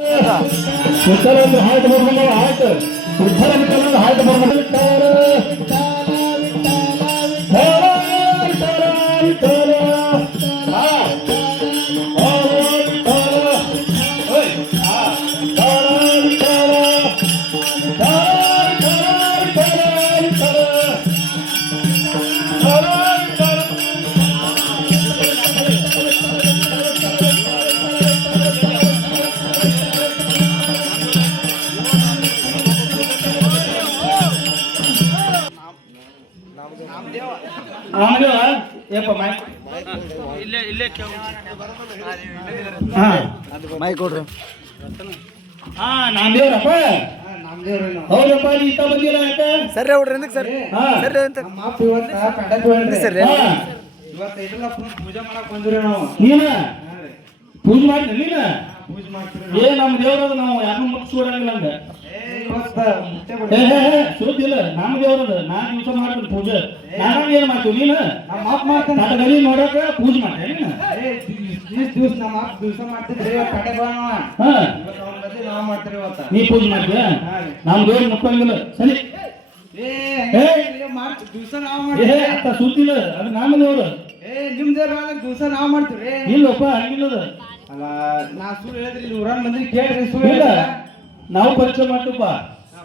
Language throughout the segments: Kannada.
ವಿಠಲಂದು ಹಾಟ್ ಬರ್ಬಂದ ಹಾಟ್ ವಿಠಲ ವಿಠಲಂದು ಹಾಟ್ ಬರ್ಬಂದ ಮೈಕ್ ಕೊಡ್ರಿ. ನಾಮದೇವ್ರಪ್ಪ ಹೌದಪ್ಪ ಈತ ಬಂದಿಲ್ಲ ಯಾಕೆ ಸರಿ ಹುಡ್ರಿ ಎಂದಕ್ಕೆ ಸರ್ ಸರಿ ಅಂತ ಸರಿ ಪೂಜೆ ಮಾಡಕ್ ಬಂದಿರಿ ನಾವು. ನೀನ ಪೂಜೆ ಮಾಡಿ ನೀನ ಏ ನಮ್ಮ ದೇವ್ರದ ನಾವು ಯಾರು ಮುಗಿಸ್ಕೊಡಂಗಿಲ್ಲ ಹಂಗ ಸುದ್ದಿಲ್ಲ ನಮ್ಮ ದೇವ್ರದ ನಾನ್ ದಿವಸ ಮಾಡ್ತೀನಿ ಪೂಜೆ ನಾನು ಏನ್ ಮಾಡ್ತೀವಿ ನೀನು ಗಲಿ ನೋಡಕ ಪೂಜೆ ಮಾಡ್ತೇನೆ ದಿವಸ ನಮ್ಮ ದಿವಸ ಮಾಡ್ತಿದ್ರಿ ಕಡೆ ನಾವು ಮಾಡ್ತೀರಿ ಇವತ್ತ ನೀ ಪೂಜೆ ಮಾಡ್ತೀಯ ನಮ್ ದೇವ್ರ ಮುಟ್ಟಂಗಿಲ್ಲ ಸರಿ ದಿವಸ ನಾವು ಮಾಡ್ತೀವಿ ಅತ್ತ ಸುದ್ದಿಲ್ಲ ಅದು ನಮ್ಮ ದೇವ್ರು ನಿಮ್ ದೇವ್ರ ದಿವಸ ನಾವು ಮಾಡ್ತೀವಿ ಇಲ್ಲಪ್ಪ ಹಂಗಿಲ್ಲದ ಅಲ್ಲ ನಾ ಸುಳ್ಳು ಹೇಳಿದ್ರಿ ಊರಾನ್ ಮಂದಿ ಕೇಳ್ರಿ ಸುಳ್ಳು ಇಲ್ಲ ನಾವು ಪರೀಕ್ಷೆ ಮಾಡ್ತೀವಪ್ಪ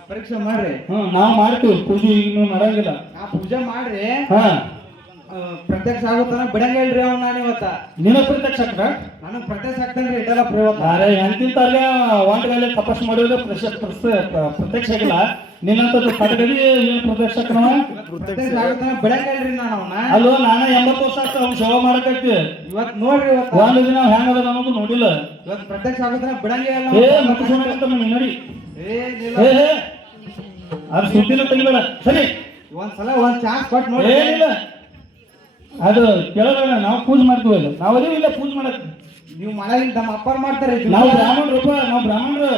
ಪರೀಕ್ಷೆ ಮಾಡ್ರಿ ನಾವು ಮಾಡ್ತೀವಿ ಪೂಜೆ ಈಗ ಮಾಡಂಗಿಲ್ಲ ನಾ ಪೂಜೆ ಮಾಡ್ರಿ ಹಾ ಪ್ರತ್ಯಕ್ಷ ಆಗುತ್ತಾನ ಬಿಡಂಗ ಹೇಳ್ರಿ ಅವ್ನ ನಾನು ಇವತ್ತ ನಿನ್ನ ಪ್ರತ್ಯಕ್ಷ ಆಗ್ತದ ನನಗ್ ಪ್ರತ್ಯಕ್ಷ ಆಗ್ತಾನ್ರಿ ಇಡಲ್ಲ ಪ್ರಯೋಗ ಅರೆ ಎಂತಿಂತಾಗ ಒಂದ್ಗಾಲೆ ತಪಸ್ ಮಾಡಿದ್ರೆ ಪ್ರತ್ಯಕ್ಷ ಆಗಿಲ್ಲ ನಿನ್ನಂತ ಕಟಗಡಿ ಏನು ಪ್ರತ್ಯಕ್ಷ ಆಗ್ತಾನ ಪ್ರತ್ಯಕ್ಷ ಆಗುತ್ತಾನ ಬಿಡಂಗ ಹೇಳ್ರಿ ನಾನು ಅವನ ಅಲ್ವ ನಾನ 80 ವರ್ಷ ಆಗ್ತಾವ ಅವ್ನು ಸೇವೆ ಮಾಡಕೈತಿ ಇವತ್ ನೋಡ್ರಿ ಇವತ್ತ ಒಂದು ದಿನ ಹೆಂಗದ ಅನ್ನೋದು ನೋಡಿಲ್ಲ ಇವತ್ ಪ್ರತ್ಯಕ್ಷ ಆಗುತ್ತಾನ ಬಿಡಂಗ ಮತ್ತೆ ಸುಮ್ಮನೆ ನೋಡಿ ಏನಿಲ್ಲ ಅದು ಸುದ್ದಿನ ತೆಗಿಬೇಡ ಸರಿ ಒಂದ್ಸಲ ಒಂದ್ ಚಾನ್ಸ್ ಕೊಟ್ಟು ನೋಡಿ ಏನಿಲ್ಲ ಅದು ಕೇಳಬೇಡ ನಾವು ಪೂಜೆ ಮಾಡ್ತೀವಿ ಅದು ನಾವು ಅದೇ ಇಲ್ಲ ಪೂಜೆ ಮಾಡಕ್ ನೀವು ಮಳೆಯಿಂದ ನಮ್ಮ ಅಪ್ಪಾರ ಮಾಡ್ತಾರೆ ನಾವು ಬ್ರಾಹ್ಮಣರಪ್ಪ ನಾವು ಬ್ರಾಹ್ಮಣರು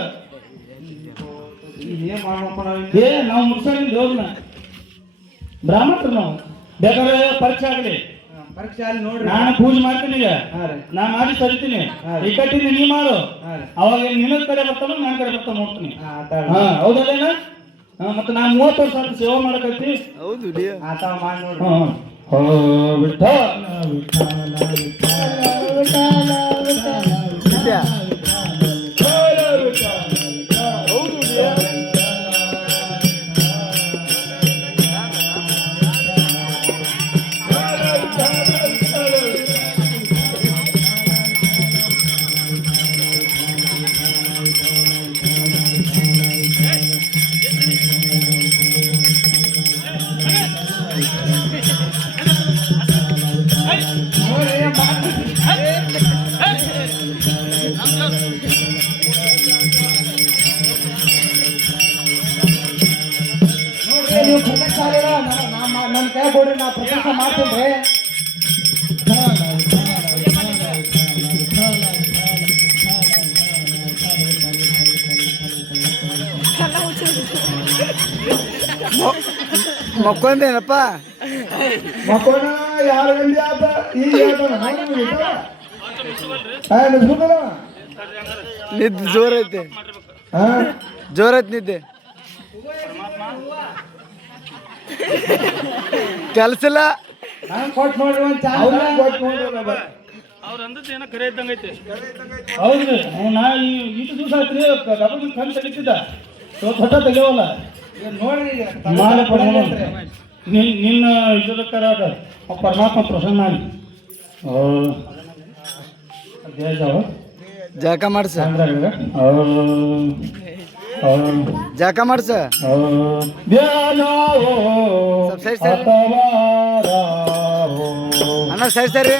ಏನ್ ಮಾಡ್ಬೇಕು ನಾವು ನಾವು ಮುಡ್ಸಂಗಿಲ್ಲ ದೇವ್ರನ್ನ ಬ್ರಾಹ್ಮಣರು ನಾವು ಬೇಕಾದ್ರೆ ಪರೀಕ್ಷೆ ಆಗಲಿ ಪರೀಕ್ಷೆ ಅಲ್ಲಿ ನೋಡ್ರಿ ನಾನು ಪೂಜೆ ಮಾಡ್ತೀನಿ ಈಗ ನಾ ಮಾಡಿ ಸರಿತೀನಿ ಈ ಕಟ್ಟಿನಿ ನೀ ಮಾಡು ಅವಾಗ ನಿನ್ನ ಕಡೆ ಬರ್ತಾನ ನನ್ನ ಕಡೆ ಬರ್ತಾನ ನೋಡ್ತೀನಿ ಹೌದಲ್ಲೇನ ಮತ್ತೆ ನಾ 30 ವರ್ಷ ಆಯ್ತು ಸೇವೆ ಮಾಡಕತ್ತಿ ಹೌದು ಆತ ಮಾಡಿ ನೋಡ್ರಿ ನೀವು ಪ್ರತ್ಯಕ್ಷ ಆಗಿಲ್ಲ ನನ್ನ ಕೈ ಕೊಡ್ರಿ ನಾ ಪ್ರತ್ಯಕ್ಷ ಮಾಡ್ತೀನಿ ಮಕ್ಕೊಂದೇನಪ್ಪ ಮಕ್ಕೋಣ ಯಾರು ಗಂಡಿ ಆತ ಈಗ ನಿದ್ದೆ ಜೋರೈತೆ ಜೋರೈತೆ ನಿದ್ದೆ ಕೆಲಸ ಇಲ್ಲ ಕೊಟ್ಟು ನೋಡ್ರಿ ಒಂದು ಚಾನ್ಸ್ ಅವ್ರ ಅಂದದ್ದು ಏನೋ ಕರೆ ಇದ್ದಂಗೆ ಐತೆ ಹೌದ್ರಿ ನಾ ಇಷ್ಟು ದಿವಸ ಆಯ್ತ್ರಿ ಗಬಲ್ ಕಣ್ ತೆಗಿತಿದ್ದ ಹೊಸ ತೆಗಿಯವಲ್ಲ ನೋಡ್ರಿ ನಿನ್ನ ಇದಕ್ಕಾರ ಪರಮಾತ್ಮ ಪ್ರಸನ್ನ ಆಗಿ ಜಾಕ ಮಾಡ್ಸ ಜಾಕ ಮಾಡ್ಸ ಅಣ್ಣ ಸರಿ ಸರಿ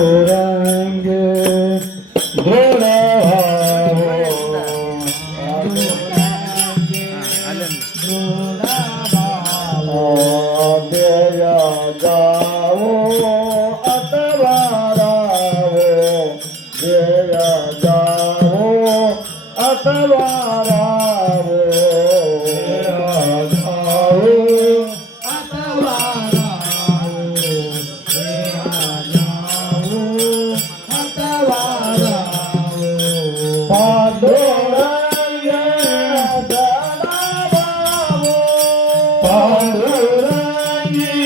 ಪಾಂಡುರಂಗೆ ದೃಢ जाओ अतवाराओ जय जाओ अतवाराओ पांडुरंगी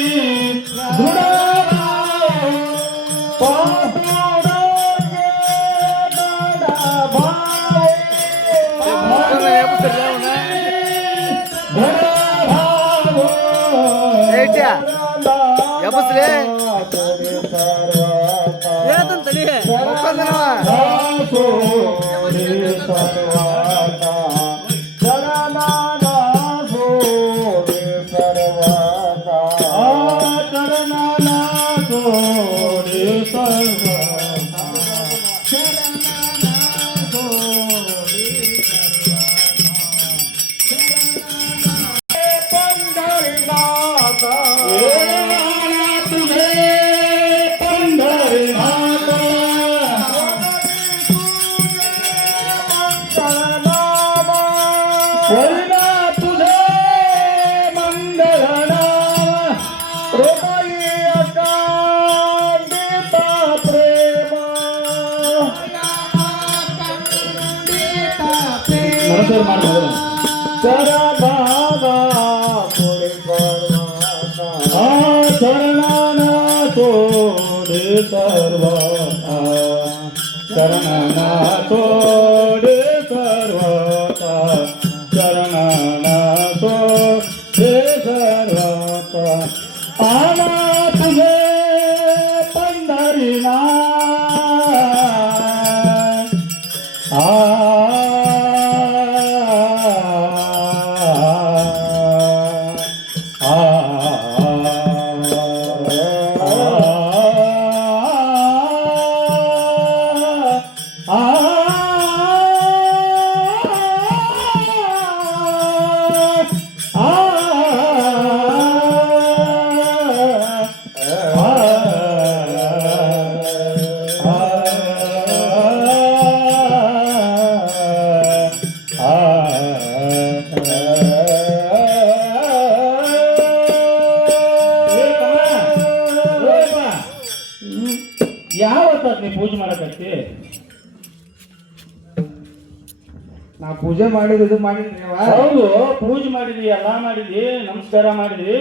गुणाभाव पांडुरंगी ಎಬ್ಬಸ್ಲೇ शरणना तोड़े सर्वता शरणना तोड़े सर्वता आना तुझे पंढरीनाथ ನೀ ಪೂಜೆ ಮಾಡಕತ್ತಿ ನಾ ಪೂಜೆ ಮಾಡಿದ್ ಇದು ಮಾಡಿದ್ರಿ ಹೌದು ಪೂಜೆ ಮಾಡಿದ್ವಿ ಎಲ್ಲಾ ಮಾಡಿದ್ವಿ ನಮಸ್ಕಾರ ಮಾಡಿದ್ವಿ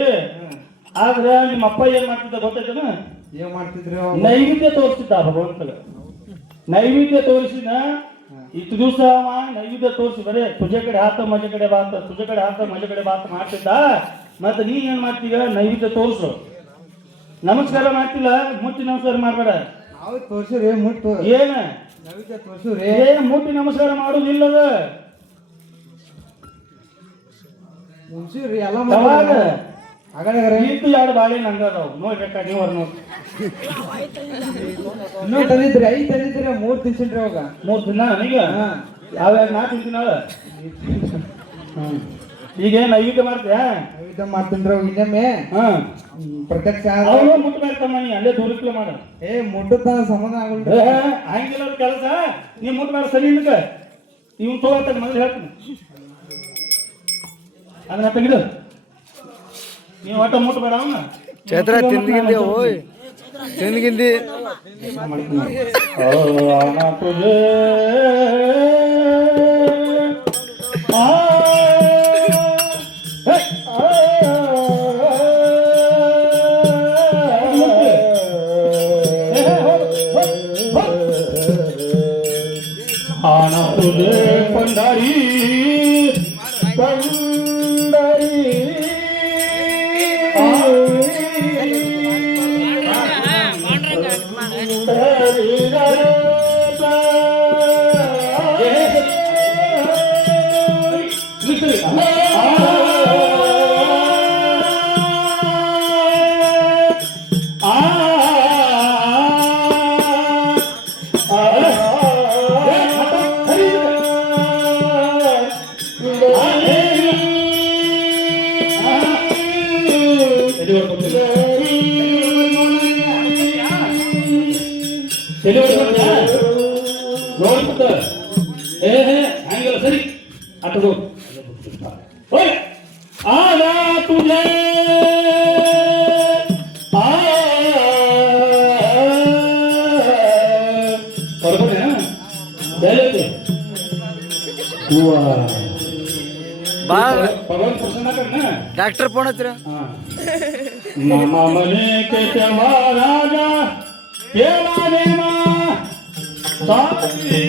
ಆದ್ರೆ ನಿಮ್ಮ ಅಪ್ಪ ಏನ್ ಮಾಡ್ತಿದ್ದ ಗೊತ್ತೈತನ ಏನ್ ಮಾಡ್ತಿದ್ರಿ ನೈವೇದ್ಯ ತೋರಿಸ್ತಿದ್ದ ಭಗವಂತಗ ನೈವೇದ್ಯ ತೋರಿಸಿನ ಇಷ್ಟು ದಿವಸ ಅವ ನೈವೇದ್ಯ ತೋರಿಸಿ ಬರೇ ತುಜೆ ಕಡೆ ಹಾಕ ಮಜೆ ಕಡೆ ಬಾತ ತುಜೆ ಕಡೆ ಹಾಕ ಮಜೆ ಕಡೆ ಬಾತ ಮಾಡ್ತಿದ್ದ ಮತ್ತೆ ನೀ ಏನ್ ಮಾಡ್ತೀಗ ನೈವೇದ್ಯ ತೋರಿಸು ನಮಸ್ಕಾರ ಮಾಡ್ತಿಲ್ಲ ಮುಟ್ಟಿ ನಮಸ್ಕಾರ ಮಾಡ್ಬೇಡ ನಾವು ತೋರ್ಸಿರಿ ಮುಟ್ಟು ಏನ ನೈವೇದ್ಯ ತೋರ್ಸಿವ್ರಿ ಏನ್ ಮುಟ್ಟಿ ನಮಸ್ಕಾರ ಮಾಡುದಿಲ್ಲದ ಮುಗಿಸಿವ್ರಿ ಎಲ್ಲ ಯಾವಾಗ ಆಗಡೆ ಇದ್ದು ಎರಡು ಬಾಳೆ ನಂಗದಾವ್ ನೋಡ್ಬೇಕಾ ನೀವು ನೋಡಿ ಇನ್ನೂ ತಂದಿದ್ರಿ 5 ತಂದಿದ್ರಿ 3 ತಿನ್ಸಿನ್ರಿ ಅವಾಗ 3 ದಿನ ನನಗೆ ಯಾವ್ಯಾವ 4 ತಿಂತೀನಾಳ ಈಗ ನೈವೇದ್ಯ ಮಾಡ್ತೀಯಾ ನೈವೇದ್ಯ ಮಾಡ್ತೀನ್ರಿ ಇನ್ನೊಮ್ಮೆ ಪ್ರತ್ಯಕ್ಷ ಅವ್ರು ಮುಟ್ಬೇಕಮ್ಮ ನೀ ಅಲ್ಲೇ ದೂರಕ್ಲೆ ಮಾಡ ಮುಟ್ಟುತ್ತಾನ ಸಂಬಂಧ ಆಗಲ್ರಿ ಹಂಗಿಲ್ಲ ಕೆಲಸ ನೀ ಮುಟ್ಬೇಡ ಸರಿ ಇದಕ್ಕೆ ಇವ್ನು ತಗೋತಾನೆ ಮೊದಲು ಹೇಳ್ತೀನಿ ಅದನ್ನ ತೆಗಿದು ನೀವು ಒಟ್ಟ ಮುಟ್ಬೇಡ ಅವನ್ನ ಚೈತ್ರ ತಿಂದಿಗಿಂದಿ ಓಯ್ ತಿಂದಿಗಿಂದಿ ತುಜೆ आना तुझे पंडारी पंडारी ನೋಡ್ಬಿಟ್ಟ ಹಂಗಿಲ್ಲ ಸರಿ ಅಟದು ಆಗ ತುಜೆ ಭಗವಂತ ಪ್ರಸನ್ನ ಕರ್ನ ಡಾಕ್ಟರ್ ಫೋನ್ ಹಚ್ಚಿರ ನಮ್ಮ ಮನೆ ಕೆಟ್ಟವ ರಾಜ ಕೇಳಾದೇಮ ಸಾಕ್ಷಿ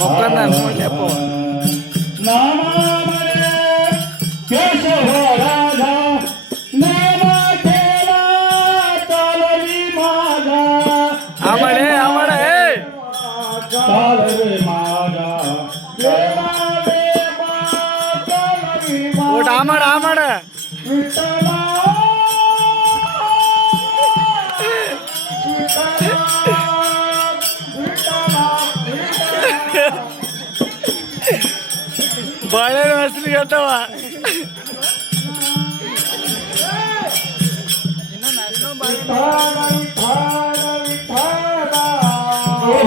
ಮಕ್ಕಳನ್ನ ನೋಡ್ಲಪ್ಪ ನಮ್ಮ ಮನೆ ಕೇಶವ ರಾಜ ನೇಮ ಕೇಳ ತಾಲವಿ ಮಾಗ ಆಮಡೆ ತಾಲವಿ ಮಾಗ ಊಟ ಆಮಾಡ ಬಾಳೆ ಹಸ್ಲಿ ಹೇಳ್ತಾವ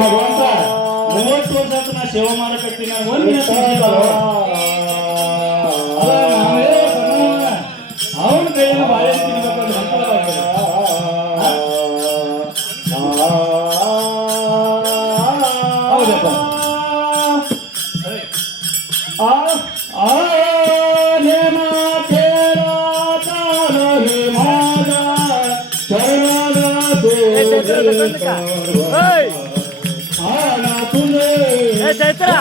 ಭಗವಂತ 30 ವರ್ಷ ಆಯ್ತು ನಾ ಸೇವಾ ಮಾಡಕತ್ತೀನಿ ಅವನ ಕೈಯನ್ನು ಬಾಳೆ ತಿನ್ಬೇಕಂದ್ರೆ ಹೌದಪ್ಪ ಚೈತ್ರ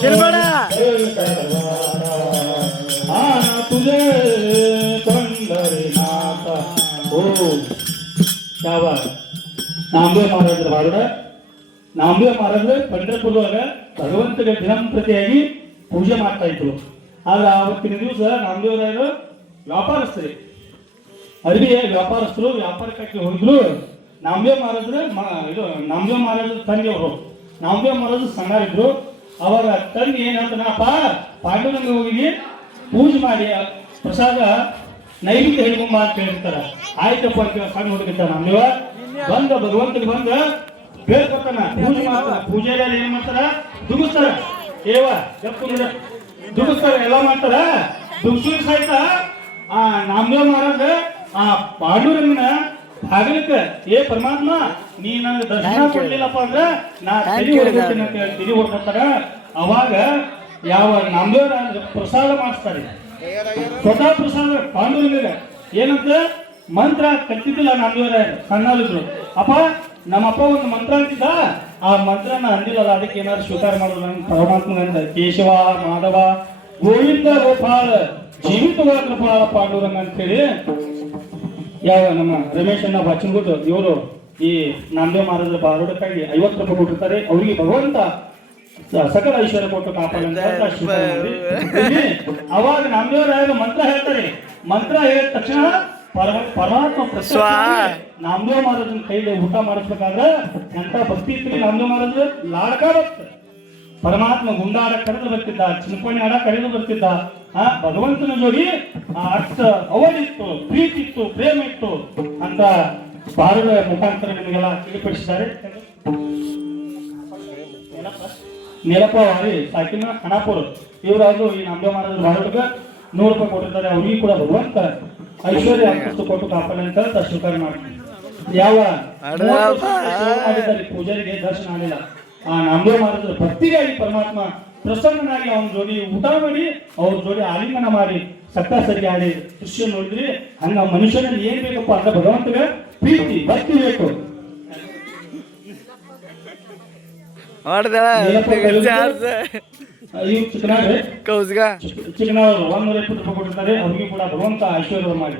ತಿರ್ಬೇಡ तुझे पंढरीनाथ ओ क्या बात नामदेव महाराजರ ಬಾರುಡ ನಾಮದೇವ ಮಹಾರಾಜರು ಪಂಢರಪುರದೊಳಗ ಭಗವಂತಗೆ ದಿನಂಪ್ರತಿಯಾಗಿ ಪೂಜೆ ಮಾಡ್ತಾ ಇದ್ರು. ಆದ್ರೆ ಆವತ್ತಿನ ದಿವಸ ನಾಮದೇವರಾಯರು ವ್ಯಾಪಾರಸ್ಥರು ಅರಿವಿಯ ವ್ಯಾಪಾರಸ್ಥರು ವ್ಯಾಪಾರಕ್ಕೆ ಹೋಗಿದ್ರು. ನಾಮದೇವ ಮಹಾರಾಜರು ಇದು ನಾಮದೇವ ಮಹಾರಾಜರ ತಂದೆಯವರು ನಾಮದೇವ ಮಹಾರಾಜರು ಸಣ್ಣರಿದ್ರು. ಅವರ ತಂದೆ ಏನ್ ಹೇಳ್ತಾನಪ್ಪ ಪಾಂಡುರಂಗ ಹೋಗಿ ಪೂಜೆ ಮಾಡಿ ಪ್ರಸಾದ ನೈವೇದ್ಯ ಹೇಳ್ಕೊಂಬ ಅಂತ ಹೇಳ್ತಾರ. ಆಯ್ತಪ್ಪ ಅಂತ ಸಣ್ಣ ಹುಡುಗಿರ್ತ ನಾಮದೇವ ಬಂದ ಭಗವಂತನಿಗೆ ಬಂದ ಬೇಡ್ಕೊತಾನ ಪೂಜೆ ಮಾಡ್ತಾರ. ಪೂಜೆಯಲ್ಲಿ ಏನ್ ಮಾಡ್ತಾರ ದುಗಿಸ್ತಾರ ಏವ ದುಗಿಸ್ತಾರ ಎಲ್ಲ ಮಾಡ್ತಾರ. ದುಗ್ಸು ಸಹಿತ ಆ ನಾಮದೇವ ಮಹಾರಾಜ ಆ ಪಾಂಡುರಂಗನ ಭಾಗಕ್ಕೆ ಏ ಪರಮಾತ್ಮ ನೀ ನನಗೆ ದರ್ಶನ ಕೊಡ್ಲಿಲ್ಲಪ್ಪ ಅಂದ್ರ ನಾ ತಲೆ ಹೊಡ್ಕೊತೀನಿ ಅಂತ ಹೇಳಿ ತಲೆ ಹೊಡ್ಕೊತಾರ. ಅವಾಗ ಯಾವ ನಾಮದೇವರ ಪ್ರಸಾದ ಮಾಡಿಸ್ತಾರೆ. ಸ್ವತಃ ಪ್ರಸಾದ ಪಾಂಡುರಂಗ ಏನಂತ ಮಂತ್ರ ಕತ್ತಿದ್ದಿಲ್ಲ. ನಾಮದೇವರ ಸಣ್ಣಲಿದ್ರು ಅಪ್ಪ ನಮ್ಮಪ್ಪ ಒಂದು ಮಂತ್ರ ಅಂತಿದ್ದ, ಆ ಮಂತ್ರನ ಅಂದಿಲ್ಲ, ಅದಕ್ಕೆ ಏನಾದ್ರು ಸ್ವೀಕಾರ ಮಾಡೋದು ಪರಮಾತ್ಮನಂದ ಕೇಶವ ಮಾಧವ ಗೋವಿಂದ ಗೋಪಾಲ ಜೀವಿತವಾದ ಕೃಪಾಳ ಪಾಂಡುರಂಗ ಅಂತೇಳಿ ಯಾವ ನಮ್ಮ ರಮೇಶ್ ಅಣ್ಣ ಬಾಚಂಗುಟ್ ಇವರು ಈ ನಾಮದೇವ ಮಹಾರಾಜರ ಬಾರೋಡಕ್ಕಾಗಿ 50 ರೂಪಾಯಿ ಕೊಟ್ಟಿರ್ತಾರೆ. ಅವರಿಗೆ ಭಗವಂತ ಸಕಲ ಐಶ್ವರ್ಯ ಕೊಟ್ಟು ಕಾಪಾಡ. ಅವಾಗ ನಾಮದೇವರಾಯರು ಮಂತ್ರ ಹೇಳ್ತಾರೆ. ಮಂತ್ರ ಹೇಳಿದ ತಕ್ಷಣ ಪರಮಾತ್ಮ ನಾಮದೇವ ಮಹಾರಾಜನ ಕೈಲಿ ಊಟ ಮಾಡಿಸ್ಬೇಕಾದ್ರೆ ಎಂತ ಭಕ್ತಿ ಇತ್ತು. ನಾಮದೇವ ಮಹಾರಾಜರು ಲಾಡಕ ಭಕ್ತ. ಪರಮಾತ್ಮ ಗುಂಡಾಡ ಕರೆದು ಬರ್ತಿದ್ದ, ಚಿಂಪಣಿ ಆಡ ಕರೆದು ಬರ್ತಿದ್ದ. ಭಗವಂತನ ಜೋಡಿ ಅಷ್ಟ ಅವಳಿತ್ತು, ಪ್ರೀತಿ ಇತ್ತು, ಪ್ರೇಮ ಇತ್ತು ಅಂತ ಭಾರತ ಮುಖಾಂತರ ನಿಮಗೆಲ್ಲ ತಿಳಿಪಡಿಸಿದ್ದಾರೆ. ನೀಲಪ್ಪ ವಾರಿ ಸಾಕಿನ ಖಾನಾಪುರ ಇವರಾದ್ರು ಈ ನಾಮದೇವ ಮಹಾರಾಜರ ಭಾರತಕ್ಕೆ 100 ರೂಪಾಯಿ ಕೊಟ್ಟಿರ್ತಾರೆ. ಅವ್ರಿಗೆ ಕೂಡ ಭಗವಂತ ಐಶ್ವರ್ಯ ಅಂತಸ್ತು ಕೊಟ್ಟು ಕಾಪಾಡ ಅಂತ ಸ್ವೀಕಾರ ಮಾಡ್ತಾರೆ. ಯಾವ ಮಾಡಿದ್ದಾರೆ ಪೂಜಾರಿಗೆ ದರ್ಶನ ಆಗಿಲ್ಲ. ಆ ನಾಮದೇವ ಮಹಾರಾಜರ ಭಕ್ತಿಗಾಗಿ ಪರಮಾತ್ಮ ಪ್ರಸನ್ನನಾಗಿ ಅವನ ಜೋಡಿ ಊಟ ಮಾಡಿ ಅವ್ರ ಜೋಡಿ ಆಲಿಂಗನ ಮಾಡಿ ಸರಿ ಆಡಿ ದೃಶ್ಯ ನೋಡಿದ್ರಿ. ಹಂಗ ಮನುಷ್ಯನಲ್ಲಿ ಏನ್ ಬೇಕಪ್ಪ ಅಂತ ಭಗವಂತಗ ಪ್ರೀತಿ ಭಕ್ತಿ ಬೇಕು. ಚಿಕ್ಕನವರು 120 ರೂಪಾಯಿ ಕೊಟ್ಟಿರ್ತಾರೆ. ಅವ್ರಿಗೆ ಕೂಡ ಭಗವಂತ ಐಶ್ವರ್ಯ ಮಾಡಿ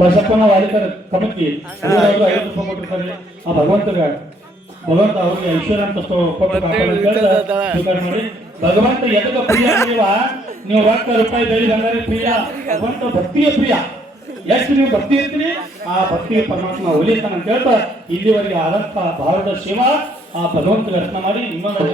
ಪರಸಪ್ಪನ ವಾಲಿಕರ ಕಮಿಟಿ 50 ರೂಪಾಯಿ ಕೊಟ್ಟಿರ್ತಾರೆ. ಆ ಭಗವಂತ ಅವ್ರಿಗೆ ಐಶ್ವರ್ಯ ಅಂತ ಸ್ವೀಕಾರ ಮಾಡಿ. ಭಗವಂತ ಎದಕ್ಕೆ ಪ್ರಿಯ ನೀವು ರೊಕ್ಕ ರೂಪಾಯಿ ಬೆಳಿ ಬಂದರೆ ಪ್ರಿಯ. ಭಗವಂತ ಭಕ್ತಿಯ ಪ್ರಿಯ. ಎಷ್ಟು ನೀವು ಭಕ್ತಿ ಇರ್ತೀರಿ ಆ ಭಕ್ತಿಗೆ ಪರಮಾತ್ಮ ಒಲಿತಾನ ಅಂತ ಹೇಳ್ತಾ ಇಲ್ಲಿವರೆಗೆ ಆದಂತ ಭಾರತ ಶಿವ ಆ ಭಗವಂತ ದರ್ಶನ ಮಾಡಿ ಇನ್ನೊಂದು